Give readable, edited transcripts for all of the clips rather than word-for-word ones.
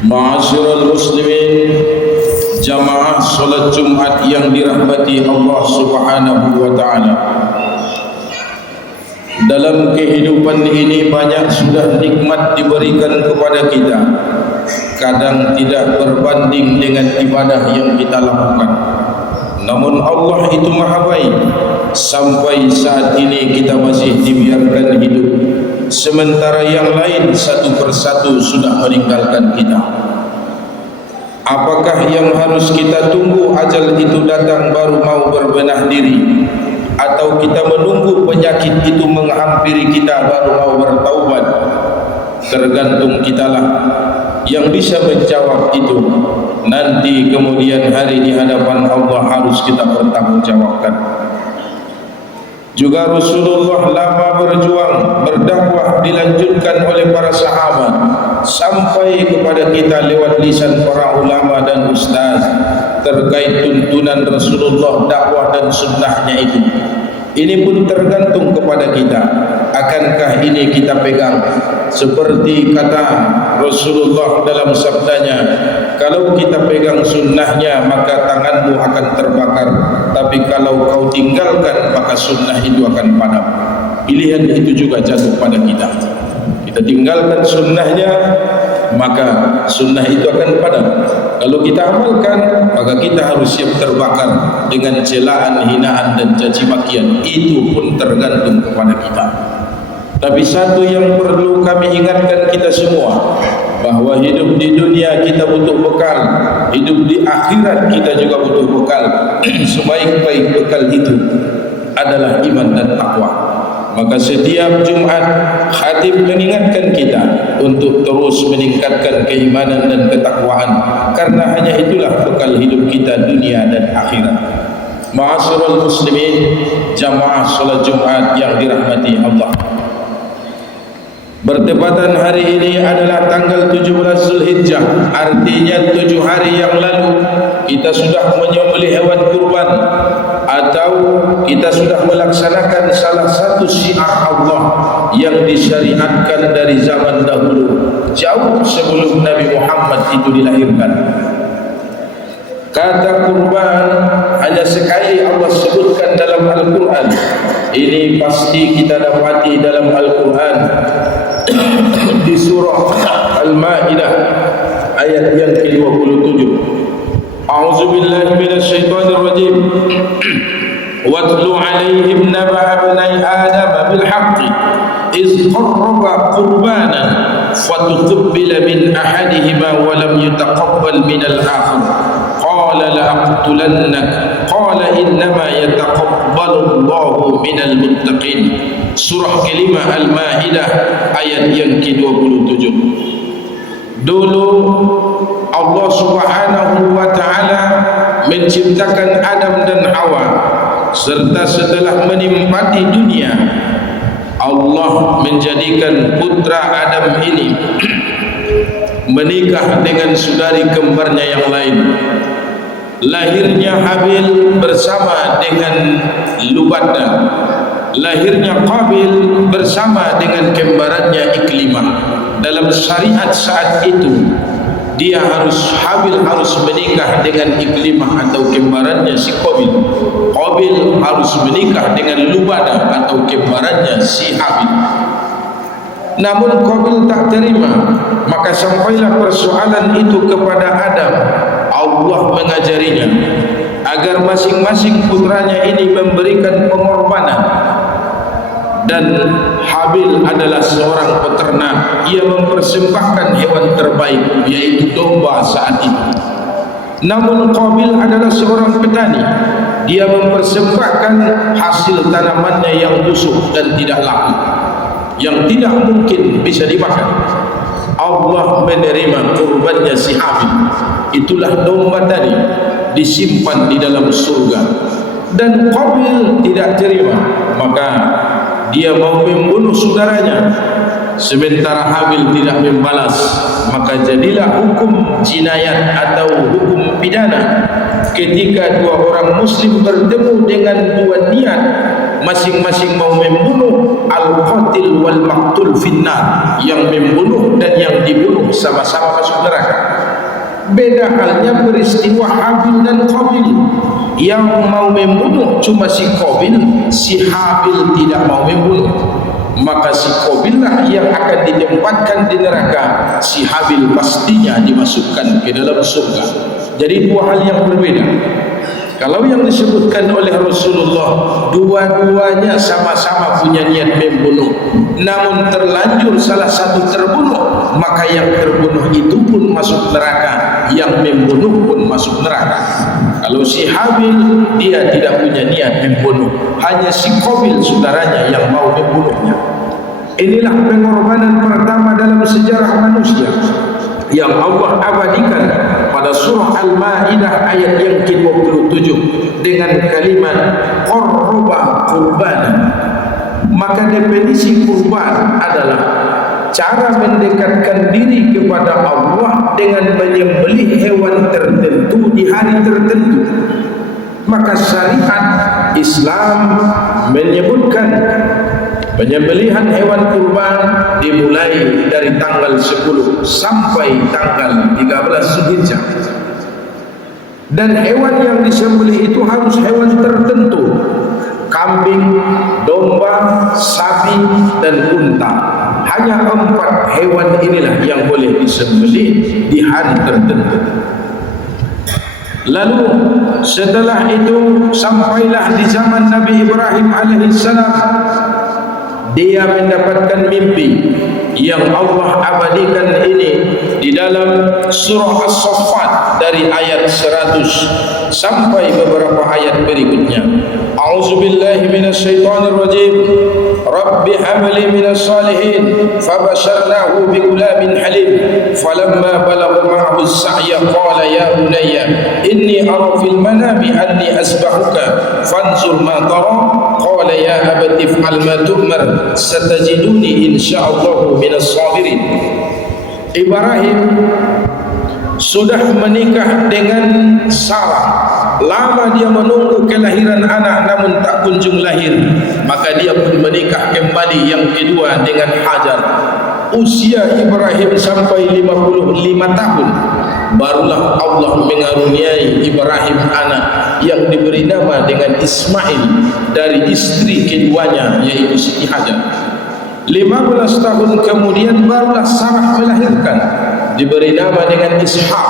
Ma'asyiral muslimin, jamaah salat Jumat yang dirahmati Allah Subhanahu wa taala. Dalam kehidupan ini banyak sudah nikmat diberikan kepada kita. Kadang tidak berbanding dengan ibadah yang kita lakukan. Namun Allah itu maha baik. Sampai saat ini kita masih dibiarkan hidup, sementara yang lain satu persatu sudah meninggalkan kita. Apakah yang harus kita tunggu ajal itu datang baru mau berbenah diri, atau kita menunggu penyakit itu menghampiri kita baru mau bertaubat? Tergantung kitalah yang bisa menjawab itu. Nanti kemudian hari di hadapan Allah harus kita bertanggungjawabkan. Juga Rasulullah lama berjuang, berdakwah dilanjutkan oleh para sahabat sampai kepada kita lewat lisan para ulama dan ustaz terkait tuntunan Rasulullah, dakwah dan sunnahnya itu. Ini pun tergantung kepada kita. Akankah ini kita pegang seperti kata Rasulullah dalam sabdanya, kalau kita pegang sunnahnya maka tanganmu akan terbakar, tapi kalau kau tinggalkan maka sunnah itu akan padam. Pilihan itu juga jatuh pada kita. Kita tinggalkan sunnahnya maka sunnah itu akan padam. Kalau kita amalkan maka kita harus siap terbakar dengan celaan, hinaan dan caci makian. Itu pun tergantung kepada kita. Tapi satu yang perlu kami ingatkan kita semua, bahwa hidup di dunia kita butuh bekal, hidup di akhirat kita juga butuh bekal. Sebaik-baik bekal itu adalah iman dan takwa. Maka setiap Jumat khatib mengingatkan kita untuk terus meningkatkan keimanan dan ketakwaan, karena hanya itulah bekal hidup kita dunia dan akhirat. Ma'asyiral muslimin, jamaah salat Jumat yang dirahmati Allah. Bertepatan hari ini adalah tanggal 17 Zulhijjah, artinya 7 hari yang lalu kita sudah menyembelih hewan kurban, atau kita sudah melaksanakan salah satu syiar Allah yang disyariatkan dari zaman dahulu, jauh sebelum Nabi Muhammad itu dilahirkan. Kata kurban hanya sekali Allah sebutkan dalam Al-Quran. Ini pasti kita dapati dalam Al-Quran di surah Al-Ma'idah ayat yang ke-27. A'udzu billahi minasyaitonir rajim. Watlu 'alaihim naba'a bani Adam bil haqqi iz qarraba qurbanan fatuqbila min ahadihima wa lam yutaqabbal min al-akhar qala la'aqtulannak qala innama yataqabbalu Allahu minal muttaqin. Surah kelima Al-Ma'idah ayat yang ke-27. Dulu Allah Subhanahu wa ta'ala menciptakan Adam dan Hawa, serta setelah menimpati dunia Allah menjadikan putra Adam ini menikah dengan saudari kembarnya yang lain. Lahirnya Habil bersama dengan Lubada, lahirnya Qabil bersama dengan kembarannya Iklimah. Dalam syariat saat itu Habil harus menikah dengan Iklimah atau kembarannya si Qabil. Qabil harus menikah dengan Lubada atau kembarannya si Habil. Namun Qabil tak terima, maka sampailah persoalan itu kepada Adam. Allah mengajarinya agar masing-masing putranya ini memberikan pengorbanan. Dan Habil adalah seorang peternak, ia mempersembahkan hewan terbaik, yaitu domba saat itu. Namun Qabil adalah seorang petani, dia mempersembahkan hasil tanamannya yang busuk dan tidak laku, yang tidak mungkin bisa dimakan. Allah menerima kurbannya si Habil. Itulah domba tadi disimpan di dalam surga. Dan Qabil tidak terima, maka dia mau membunuh saudaranya, sementara Habil tidak membalas. Maka jadilah hukum jinayat atau hukum pidana ketika dua orang muslim bertemu dengan dua niat, masing-masing mau membunuh, al-qatil wal maqtul finnar, yang membunuh dan yang dibunuh sama-sama masuk neraka. Beda halnya peristiwa Habil dan Qabil. Yang mau membunuh cuma si Qabil, si Habil tidak mau membunuh. Maka si Qabil lah yang akan ditempatkan di neraka, si Habil pastinya dimasukkan ke dalam surga. Jadi dua hal yang berbeda. Kalau yang disebutkan oleh Rasulullah, dua-duanya sama-sama punya niat membunuh, namun terlanjur salah satu terbunuh, maka yang terbunuh itu pun masuk neraka, yang membunuh pun masuk neraka. Kalau si Habil, dia tidak punya niat membunuh, hanya si Qabil saudaranya yang mau membunuhnya. Inilah pengorbanan pertama dalam sejarah manusia yang Allah abadikan pada surah Al-Maidah ayat yang ke-27 dengan kalimat qarraba qurbana. Maka definisi kurban adalah cara mendekatkan diri kepada Allah dengan menyembelih hewan tertentu di hari tertentu. Maka syariat Islam menyebutkan penyembelihan hewan kurban dimulai dari tanggal 10 sampai tanggal 13 Zulhijjah. Dan hewan yang disembelih itu harus hewan tertentu. Kambing, domba, sapi, dan unta. Hanya 4 hewan inilah yang boleh disembelih di hari tertentu. Lalu setelah itu sampailah di zaman Nabi Ibrahim alaihissalam. Dia mendapatkan mimpi yang Allah abadikan ini di dalam surah As-Saffat dari ayat 100 sampai beberapa ayat berikutnya. A'udzubillahi minasyaitonir rajim. Rabbi habli minas salihin fabasharnahu bigulamin halim falamma balagha ma'ahu as-sa'ya qala ya bunayya inni ara fil manami anni asbahuka fanzur ma tara qala ya abati if'al ma tu'mar satajiduni insyaallah minas sabirin. Ibrahim sudah menikah dengan Sarah. Lama dia menunggu kelahiran anak namun tak kunjung lahir. Maka dia pun menikah kembali yang kedua dengan Hajar. Usia Ibrahim sampai 55 tahun. Barulah Allah mengaruniai Ibrahim anak yang diberi nama dengan Ismail dari istri keduanya yaitu Siti Hajar. 15 tahun kemudian barulah Sarah melahirkan, diberi nama dengan Ishak.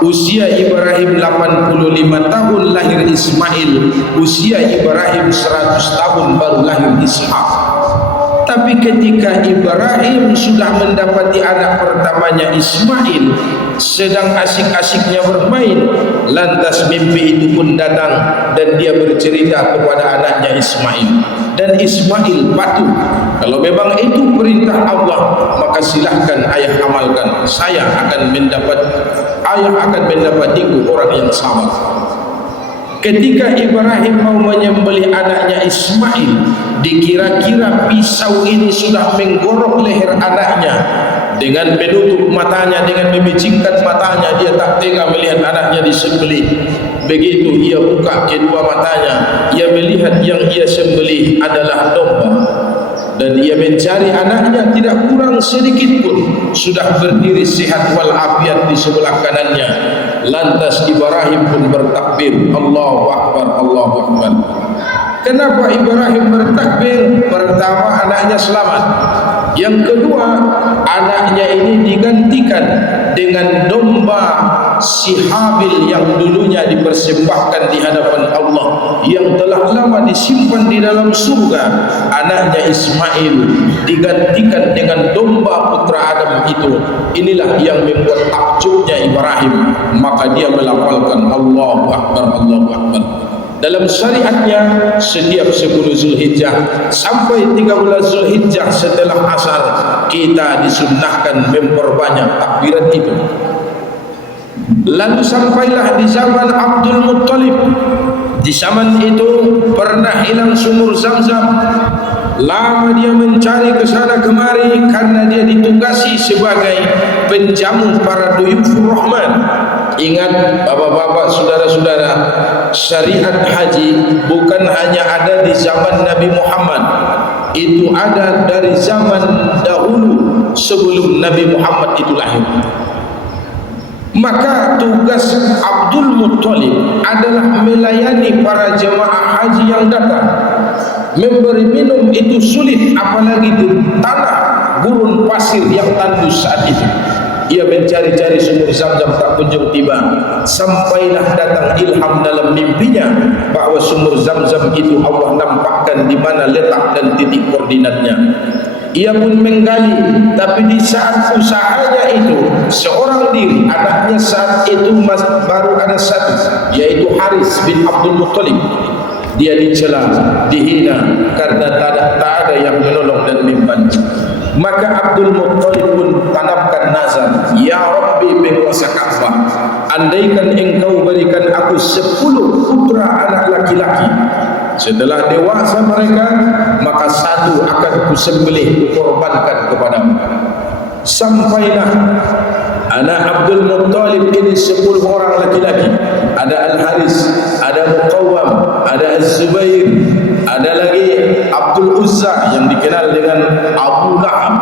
Usia Ibrahim 85 tahun lahir Ismail, usia Ibrahim 100 tahun baru lahir Ishak. Tapi ketika Ibrahim sudah mendapati anak pertamanya Ismail, sedang asik-asiknya bermain, lantas mimpi itu pun datang dan dia bercerita kepada anaknya Ismail. Dan Ismail patuh. Kalau memang itu perintah Allah, maka silahkan ayah amalkan. Ayah akan mendapatiku orang yang sama. Ketika Ibrahim mau menyembelih anaknya Ismail, dikira-kira pisau ini sudah menggorok leher anaknya. Dengan menutup matanya, dengan memicingkan matanya, dia tak tega melihat anaknya disembelih. Begitu ia buka kedua matanya, ia melihat yang ia sembelih adalah domba. Dan ia mencari anaknya, tidak kurang sedikit pun, sudah berdiri sehat walafiat di sebelah kanannya. Lantas Ibrahim pun bertakbir, Allahu Akbar, Allahu Akbar. Kenapa Ibrahim bertakbir? Pertama, anaknya selamat. Yang kedua, anaknya ini digantikan dengan domba si Habil yang dulunya dipersembahkan di hadapan Allah, yang telah lama disimpan di dalam surga. Anaknya Ismail digantikan dengan domba putra Adam itu. Inilah yang membuat takjubnya Ibrahim. Maka dia melafalkan Allahu Akbar, Allahu Akbar. Dalam syariatnya setiap 10 Zulhijjah sampai 13 Zulhijjah setelah asar kita disunnahkan memperbanyak takbiran itu. Lalu sampailah di zaman Abdul Muttalib. Di zaman itu pernah hilang sumur Zamzam. Lama dia mencari ke sana kemari karena dia ditugasi sebagai penjamu para duyufur rahman. Ingat bapak-bapak, saudara-saudara, syariat haji bukan hanya ada di zaman Nabi Muhammad. itu ada dari zaman dahulu sebelum Nabi Muhammad itu lahir. Maka tugas Abdul Muttalib adalah melayani para jemaah haji yang datang. Memberi minum itu sulit, apalagi di tanah gurun pasir yang tandus saat itu. Ia mencari-cari sumur Zam-Zam tak kunjung tiba. Sampailah datang ilham dalam mimpinya bahwa sumur Zam-Zam itu Allah nampakkan di mana letak dan titik koordinatnya. Ia pun menggali, tapi di saat usahanya itu seorang diri, anaknya saat itu baru ada satu, yaitu Haris bin Abdul Muttalib. Dia dicela, dihina karena tak ada yang menolong dan membantu. Maka Abdul Muttalib pun tanamkan nazar, ya Rabbi penguasa Ka'bah, andaikan engkau berikan aku 10 putra anak laki-laki, setelah dewasa mereka, maka satu akan kusembelih, kukorbankan kepadamu. Sampailah anak Abdul Muttalib ini 10 orang laki-laki. Ada Al-Haris, ada Muqawwam, ada Az-Zubair, ada lagi Abdul Uzza yang dikenal dengan Abu Lahab,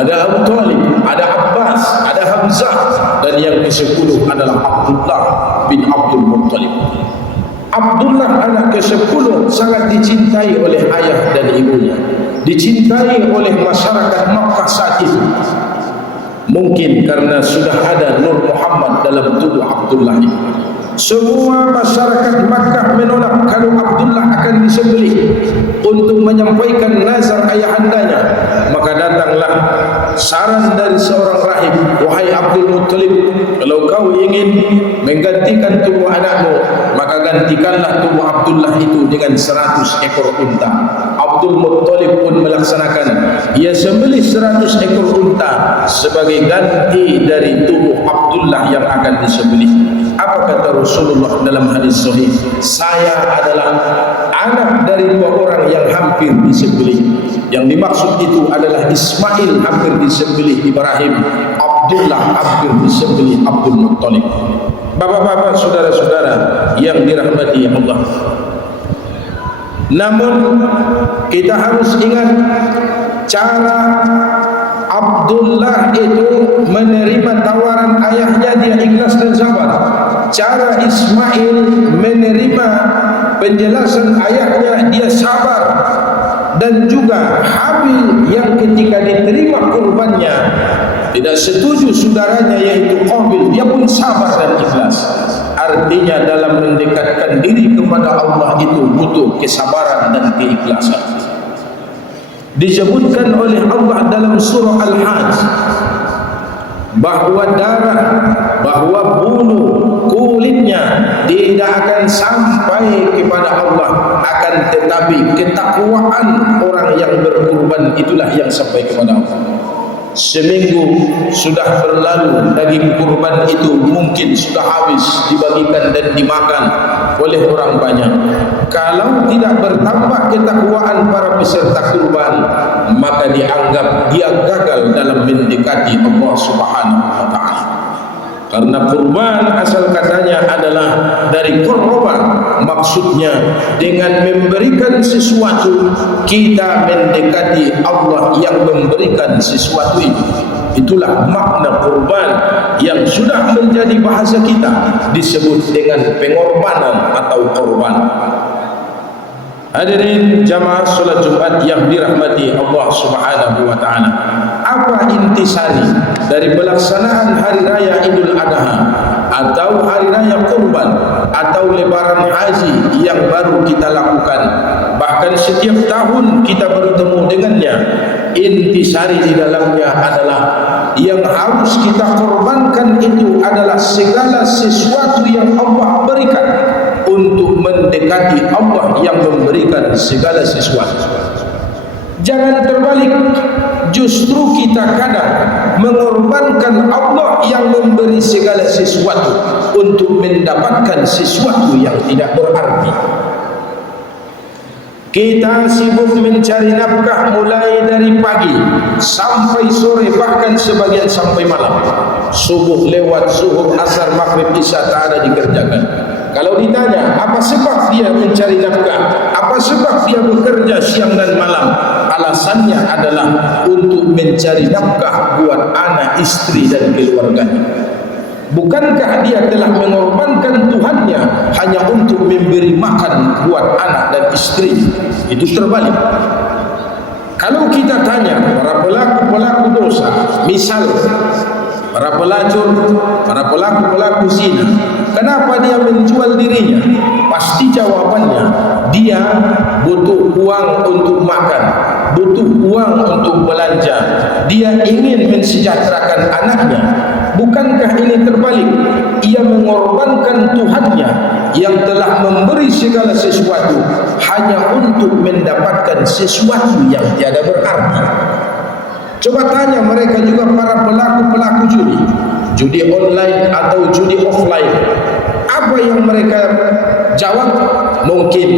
ada Abu Talib, ada Abbas, ada Hamzah, dan yang ke-10 adalah Abdullah bin Abdul Muttalib. Abdullah anak ke-10 sangat dicintai oleh ayah dan ibunya, dicintai oleh masyarakat Makkah saat itu. Mungkin karena sudah ada Nur Muhammad dalam tubuh Abdullah ini. Semua masyarakat Makkah menolak kalau Abdullah akan disembelih untuk menyampaikan nazar ayahandanya. Maka datanglah saran dari seorang rahib, wahai Abdul Muttalib, kalau kau ingin menggantikan tubuh anakmu, maka gantikanlah tubuh Abdullah itu dengan 100 ekor unta. Abdul Muttalib pun melaksanakan, ia sembelih 100 ekor unta sebagai ganti dari tubuh Abdullah yang akan disembelih. Apa kata Rasulullah dalam hadis sahih? Saya adalah anak dari 2 orang yang hampir disembelih. Yang dimaksud itu adalah Ismail hampir disembelih Ibrahim, Abdullah hampir disembelih Abdul Muttalib. Bapak-bapak, saudara-saudara yang dirahmati Allah, namun kita harus ingat cara Abdullah itu menerima tawaran ayahnya, dia ikhlas dan sabar. Cara Ismail menerima penjelasan ayahnya, dia sabar. Dan juga Habil yang ketika diterima kurbannya tidak setuju saudaranya yaitu Qabil, dia pun sabar dan ikhlas. Artinya dalam mendekatkan diri kepada Allah itu butuh kesabaran dan keikhlasan. Disebutkan oleh Allah dalam surah Al-Hajj bahwa darah, bahwa bulu, kulitnya tidak akan sampai kepada Allah, akan tetapi ketakwaan orang yang berkurban itulah yang sampai kepada Allah. Seminggu sudah berlalu, daging kurban itu mungkin sudah habis dibagikan dan dimakan oleh orang banyak. Kalau tidak bertambah ketakwaan para peserta kurban, maka dianggap dia gagal dalam mendekati Allah Subhanahu wa ta'ala. Karena kurban asal katanya adalah dari korban, maksudnya dengan memberikan sesuatu kita mendekati Allah yang memberikan sesuatu itu. Itulah makna kurban yang sudah menjadi bahasa kita, disebut dengan pengorbanan atau korban. Hadirin jamaah salat Jumat yang dirahmati Allah Subhanahu wa taala. Apa intisari dari pelaksanaan hari raya Idul Adha atau hari raya kurban atau lebaran haji yang baru kita lakukan, bahkan setiap tahun kita bertemu dengannya? Intisari di dalamnya adalah yang harus kita korbankan itu adalah segala sesuatu yang Allah berikan untuk mendekati Allah yang memberikan segala sesuatu. Jangan terbalik, justru kita kadang mengorbankan Allah yang memberi segala sesuatu untuk mendapatkan sesuatu yang tidak berarti. Kita sibuk mencari nafkah mulai dari pagi sampai sore, bahkan sebagian sampai malam. Subuh lewat, zuhur, asar, maghrib, isya tak ada dikerjakan. Kalau ditanya apa sebab dia mencari nafkah, apa sebab dia bekerja siang dan malam, alasannya adalah untuk mencari nafkah buat anak, istri dan keluarganya. Bukankah dia telah mengorbankan Tuhannya hanya untuk memberi makan buat anak dan istri? Itu terbalik. Kalau kita tanya para pelaku-pelaku dosa, misal para pelacur, para pelaku-pelaku zina, kenapa dia menjual dirinya? Pasti jawabannya, dia butuh uang untuk makan, butuh uang untuk belanja, dia ingin mensejahterakan anaknya. Bukankah ini terbalik? Ia mengorbankan Tuhannya yang telah memberi segala sesuatu hanya untuk mendapatkan sesuatu yang tiada berarti. Coba tanya mereka juga para pelaku-pelaku judi online atau judi offline. Apa yang mereka jawab? Mungkin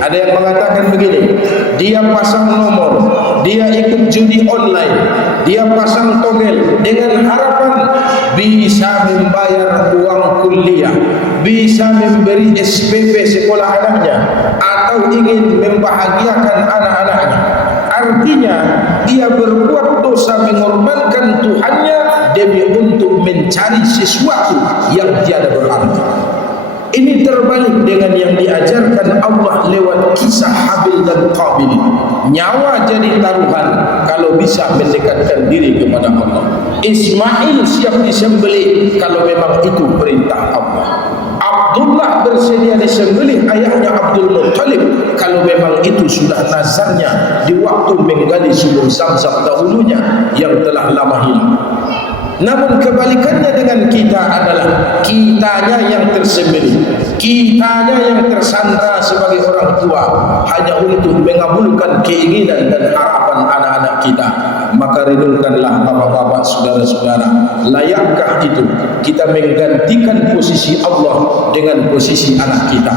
ada yang mengatakan begini, dia pasang nomor, dia ikut judi online, dia pasang togel dengan harapan bisa membayar uang kuliah, bisa memberi SPP sekolah anaknya, atau ingin membahagiakan anak-anaknya. Artinya dia berbuat dosa mengorbankan Tuhannya demi untuk mencari sesuatu yang tiada berarti. Ini terbalik dengan yang diajarkan Allah lewat kisah Habil dan Qabil. Nyawa jadi taruhan kalau bisa mendekatkan diri kepada Allah. Ismail siap disembelih kalau memang itu perintah Allah. Abdullah bersedia disembelih ayahnya Abdul Muttalib kalau memang itu sudah nazarnya di waktu menggali sumur Zamzam dahulunya yang telah lama hilang. Namun kebalikannya dengan kita adalah kitanya yang tersembelih, kitanya yang tersandra sebagai orang tua hanya untuk mengabulkan keinginan dan harapan anak-anak kita. Maka renungkanlah bapak-bapak, saudara-saudara, layakkah itu kita menggantikan posisi Allah dengan posisi anak kita?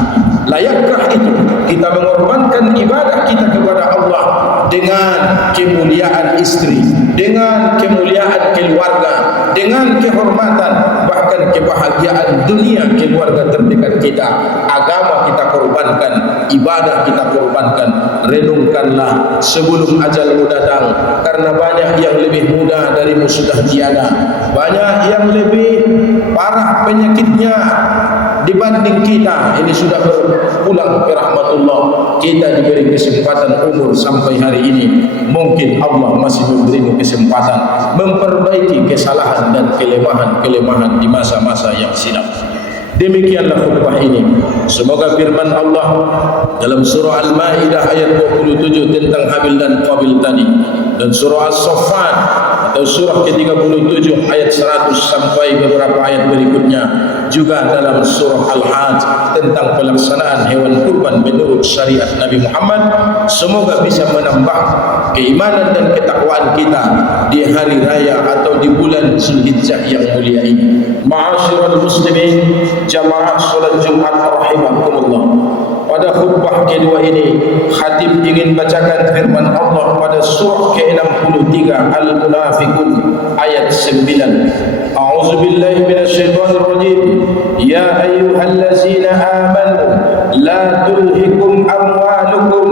Layakkah itu kita mengorbankan ibadah kita kepada Allah dengan kemuliaan istri, dengan kemuliaan keluarga, dengan kehormatan, bahkan kebahagiaan dunia keluarga terdekat kita? Agama kita korbankan, ibadah kita korbankan. Renungkanlah sebelum ajalmu datang, karena banyak yang lebih muda darimu sudah tiada, banyak yang lebih parah penyakitnya dibanding kita. Ini sudah berpulang ke rahmatullah. Kita diberi kesempatan umur sampai hari ini, mungkin Allah masih memberimu kesempatan memperbaiki kesalahan dan kelemahan-kelemahan di masa-masa yang silam. Demikianlah khutbah ini. Semoga firman Allah dalam surah Al-Maidah ayat 27 tentang Habil dan Qabil tadi, dan surah As-Saffat atau surah ke-37 ayat 100 sampai beberapa ayat berikutnya, juga dalam surah Al-Hajj tentang pelaksanaan hewan kurban menurut syariat Nabi Muhammad, semoga bisa menambah keimanan dan ketakwaan kita di hari raya atau di bulan Zulhijjah yang mulia ini. Ma'asyiral muslimin, jamaah salat Jumat rahimakumullah. Pada khutbah kedua ini, khatib ingin bacakan firman Allah pada surah ke-63 Al-Munafiqun ayat 9. A'udzubillahi minasyaitonir rajim. Ya ayyuhallazina amanu la tulhikum amwalukum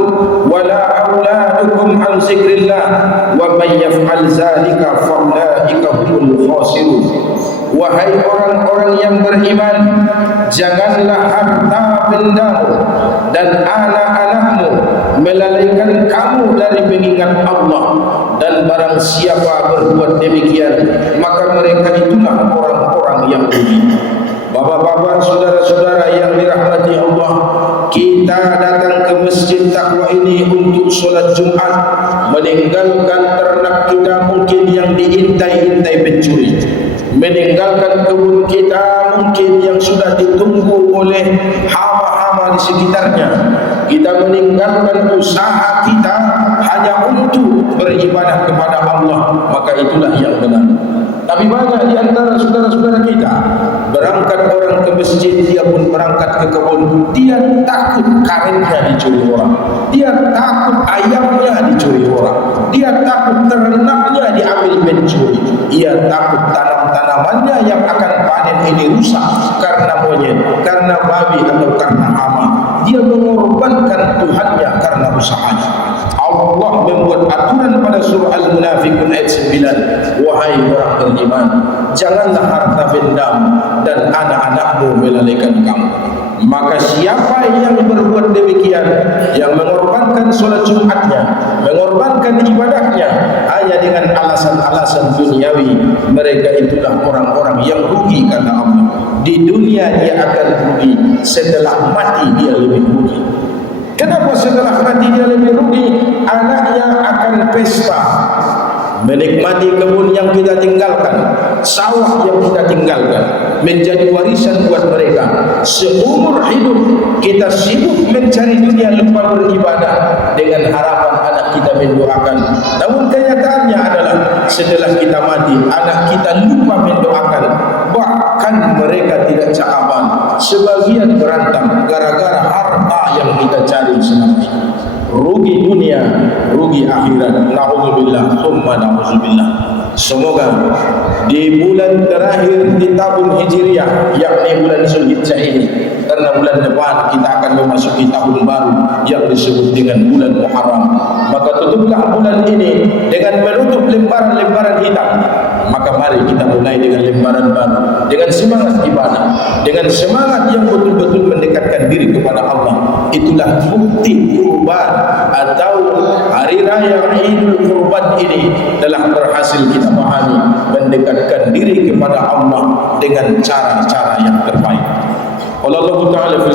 wala auladukum an zikrillah wa may yaf'al zalika fa ulaika humul khasirun. Wahai orang-orang yang beriman, janganlah harta bendamu dan anak-anakmu melalaikan kamu dari mengingat Allah, dan barang siapa berbuat demikian maka mereka itulah orang-orang yang rugi. Bapak-bapak, saudara-saudara yang dirahmati Allah, kita datang ke masjid takwa ini untuk solat Jumat, meninggalkan ternak kita mungkin yang diintai-intai pencuri, meninggalkan kebun kita mungkin yang sudah ditunggu oleh hama-hama di sekitarnya. Kita meninggalkan usaha kita hanya untuk beribadah kepada Allah, maka itulah yang benar. Tapi banyak di antara saudara-saudara kita, berangkat orang ke masjid, dia pun berangkat ke kebun, dia takut karetnya dicuri orang, dia takut ayamnya dicuri orang, dia takut ternaknya diambil pencuri. ia takut tanam-tanamannya yang akan panen ini rusak karena monyet, karena babi atau karena hama. Dia mengorbankan Tuhannya karena usahanya. Allah membuat aturan pada surah Al-Munafiqun ayat 9, wahai orang beriman, janganlah harta benda dan anak-anakmu melalaikan kamu. Maka siapa yang berbuat demikian, yang mengorbankan solat Jumatnya, mengorbankan ibadahnya hanya dengan alasan-alasan duniawi, mereka itulah orang-orang yang rugi kata Allah. Di dunia dia akan rugi, setelah mati dia lebih rugi. Kenapa setelah mati dia lebih rugi? Anaknya akan pesta, menikmati kebun yang kita tinggalkan, sawah yang kita tinggalkan, menjadi warisan buat mereka. Seumur hidup kita sibuk mencari dunia, lupa beribadah dengan harapan anak kita mendoakan. Namun kenyataannya adalah setelah kita mati, anak kita lupa mendoakan. Bahkan mereka tidak cakapan, sebagian berantem gara-gara harta yang kita cari selama ini. Rugi dunia, rugi akhirat. Na'udzubillah, summa na'udzubillah. Semoga di bulan terakhir di tahun Hijriah, yakni bulan Zulhijjah ini, karena bulan depan kita akan memasuki tahun baru yang disebut dengan bulan Muharram, maka tutuplah bulan ini dengan menutup lembaran-lembaran hitam. Maka mari kita mulai dengan lembaran baru, dengan semangat ibadah, dengan semangat yang betul-betul mendekatkan diri kepada Allah. Itulah bukti kurban atau hari raya Idul Kurban ini telah berhasil kita pahami, mendekatkan diri kepada Allah dengan cara-cara yang terbaik. Allah Ta'ala